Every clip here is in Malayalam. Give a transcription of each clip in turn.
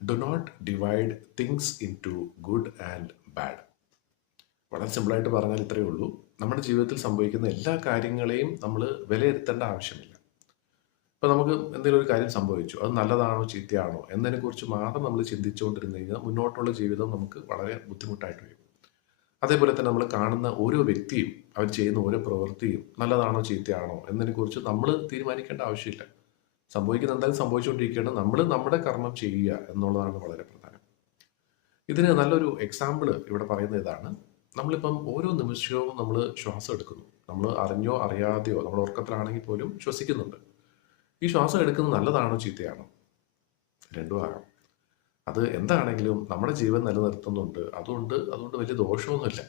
Do not divide things into good and bad. വളരെ സിമ്പിളായിട്ട് പറഞ്ഞാൽ ഇത്രയേ ഉള്ളൂ. നമ്മുടെ ജീവിതത്തിൽ സംഭവിക്കുന്ന എല്ലാ കാര്യങ്ങളെയും നമ്മൾ വിലയിരുത്തേണ്ട ആവശ്യമില്ല. ഇപ്പം നമുക്ക് എന്തെങ്കിലും ഒരു കാര്യം സംഭവിച്ചു, അത് നല്ലതാണോ ചീത്തയാണോ എന്നതിനെക്കുറിച്ച് മാത്രം നമ്മൾ ചിന്തിച്ചുകൊണ്ടിരുന്നു കഴിഞ്ഞാൽ മുന്നോട്ടുള്ള ജീവിതം നമുക്ക് വളരെ ബുദ്ധിമുട്ടായിട്ട് വരും. അതേപോലെ തന്നെ നമ്മൾ കാണുന്ന ഓരോ വ്യക്തിയും അവർ ചെയ്യുന്ന ഓരോ പ്രവൃത്തിയും നല്ലതാണോ ചീത്തയാണോ എന്നതിനെക്കുറിച്ച് നമ്മൾ തീരുമാനിക്കേണ്ട ആവശ്യമില്ല. സംഭവിക്കുന്ന എന്തായാലും സംഭവിച്ചുകൊണ്ടിരിക്കുകയാണ്. നമ്മൾ നമ്മുടെ കർമ്മം ചെയ്യുക എന്നുള്ളതാണ് വളരെ പ്രധാനം. ഇതിന് നല്ലൊരു എക്സാമ്പിൾ ഇവിടെ പറയുന്ന ഇതാണ്. നമ്മളിപ്പം ഓരോ നിമിഷവും നമ്മൾ ശ്വാസം എടുക്കുന്നു. നമ്മൾ അറിഞ്ഞോ അറിയാതെയോ നമ്മൾ ഉറക്കത്തിലാണെങ്കിൽ പോലും ശ്വസിക്കുന്നുണ്ട്. ഈ ശ്വാസം എടുക്കുന്നത് നല്ലതാണോ ചീത്തയാണോ? രണ്ടും ആകാം. അത് എന്താണെങ്കിലും നമ്മുടെ ജീവൻ നിലനിർത്തുന്നുണ്ട്. അതുകൊണ്ട് വലിയ ദോഷമൊന്നുമില്ല.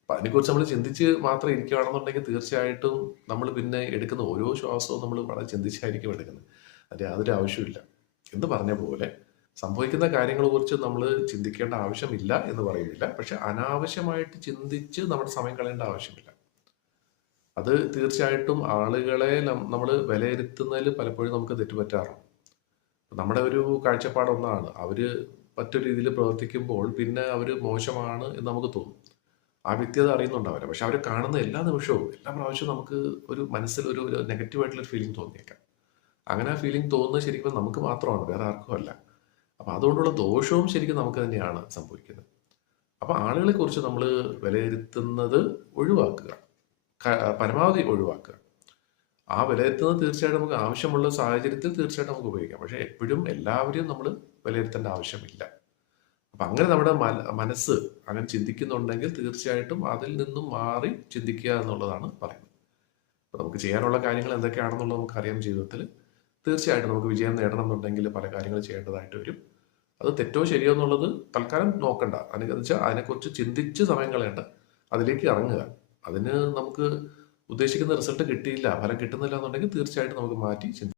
അപ്പം അതിനെക്കുറിച്ച് നമ്മൾ ചിന്തിച്ച് മാത്രം ഇരിക്കുകയാണെന്നുണ്ടെങ്കിൽ തീർച്ചയായിട്ടും നമ്മൾ പിന്നെ എടുക്കുന്ന ഓരോ ശ്വാസവും നമ്മൾ വളരെ ചിന്തിച്ചായിരിക്കും എടുക്കുന്നത്. അത് യാതൊരു ആവശ്യമില്ല. എന്ന് പറഞ്ഞ പോലെ സംഭവിക്കുന്ന കാര്യങ്ങളെക്കുറിച്ച് നമ്മൾ ചിന്തിക്കേണ്ട ആവശ്യമില്ല എന്ന് പറയുന്നില്ല. പക്ഷെ അനാവശ്യമായിട്ട് ചിന്തിച്ച് നമ്മുടെ സമയം കളയേണ്ട ആവശ്യമില്ല. അത് തീർച്ചയായിട്ടും ആളുകളെ നമ്മൾ വിലയിരുത്തുന്നതിൽ പലപ്പോഴും നമുക്ക് തെറ്റുപറ്റാറുണ്ട്. നമ്മുടെ ഒരു കാഴ്ചപ്പാട് ഒന്നാണ്. അവര് മറ്റൊരു രീതിയിൽ പ്രവർത്തിക്കുമ്പോൾ പിന്നെ അവര് മോശമാണ് എന്ന് നമുക്ക് തോന്നും. ആ വ്യക്തി അത് അറിയുന്നുണ്ടാവില്ല. പക്ഷെ അവരെ കാണുന്ന എല്ലാ നിമിഷവും, എല്ലാ പ്രാവശ്യവും നമുക്ക് ഒരു മനസ്സിൽ ഒരു ഒരു നെഗറ്റീവ് ആയിട്ടുള്ള ഒരു ഫീലിംഗ് തോന്നിയേക്കാം. അങ്ങനെ ആ ഫീലിംഗ് തോന്നുന്നത് ശരിക്കും നമുക്ക് മാത്രമാണ്, വേറെ ആർക്കും അല്ല. അപ്പൊ അതുകൊണ്ടുള്ള ദോഷവും ശരിക്കും നമുക്ക് തന്നെയാണ് സംഭവിക്കുന്നത്. അപ്പൊ ആളുകളെ കുറിച്ച് നമ്മൾ വിലയിരുത്തുന്നത് ഒഴിവാക്കുക. പരമാവധി ഒഴിവാക്കുക. ആ വിലയിരുത്തുന്നത് തീർച്ചയായിട്ടും നമുക്ക് ആവശ്യമുള്ള സാഹചര്യത്തിൽ തീർച്ചയായിട്ടും നമുക്ക് ഉപയോഗിക്കാം. പക്ഷെ എപ്പോഴും എല്ലാവരെയും നമ്മൾ വിലയിരുത്തേണ്ട ആവശ്യമില്ല. അപ്പം അങ്ങനെ നമ്മുടെ മനസ്സ് അങ്ങനെ ചിന്തിക്കുന്നുണ്ടെങ്കിൽ തീർച്ചയായിട്ടും അതിൽ നിന്നും മാറി ചിന്തിക്കുക എന്നുള്ളതാണ് പറയുന്നത്. അപ്പം നമുക്ക് ചെയ്യാനുള്ള കാര്യങ്ങൾ എന്തൊക്കെയാണെന്നുള്ളത് നമുക്കറിയാം ജീവിതത്തിൽ. തീർച്ചയായിട്ടും നമുക്ക് വിജയം നേടണം എന്നുണ്ടെങ്കിൽ പല കാര്യങ്ങൾ ചെയ്യേണ്ടതായിട്ട് വരും. അത് തെറ്റോ ശരിയോ എന്നുള്ളത് തൽക്കാലം നോക്കണ്ട. അതിനെന്ന് വെച്ചാൽ അതിനെക്കുറിച്ച് ചിന്തിച്ച് സമയം കളയേണ്ട, അതിലേക്ക് ഇറങ്ങുക. അതിന് നമുക്ക് ഉദ്ദേശിക്കുന്ന റിസൾട്ട് കിട്ടിയില്ല, ഫലം കിട്ടുന്നില്ല എന്നുണ്ടെങ്കിൽ തീർച്ചയായിട്ടും നമുക്ക് മാറ്റി ചിന്തിക്കാം.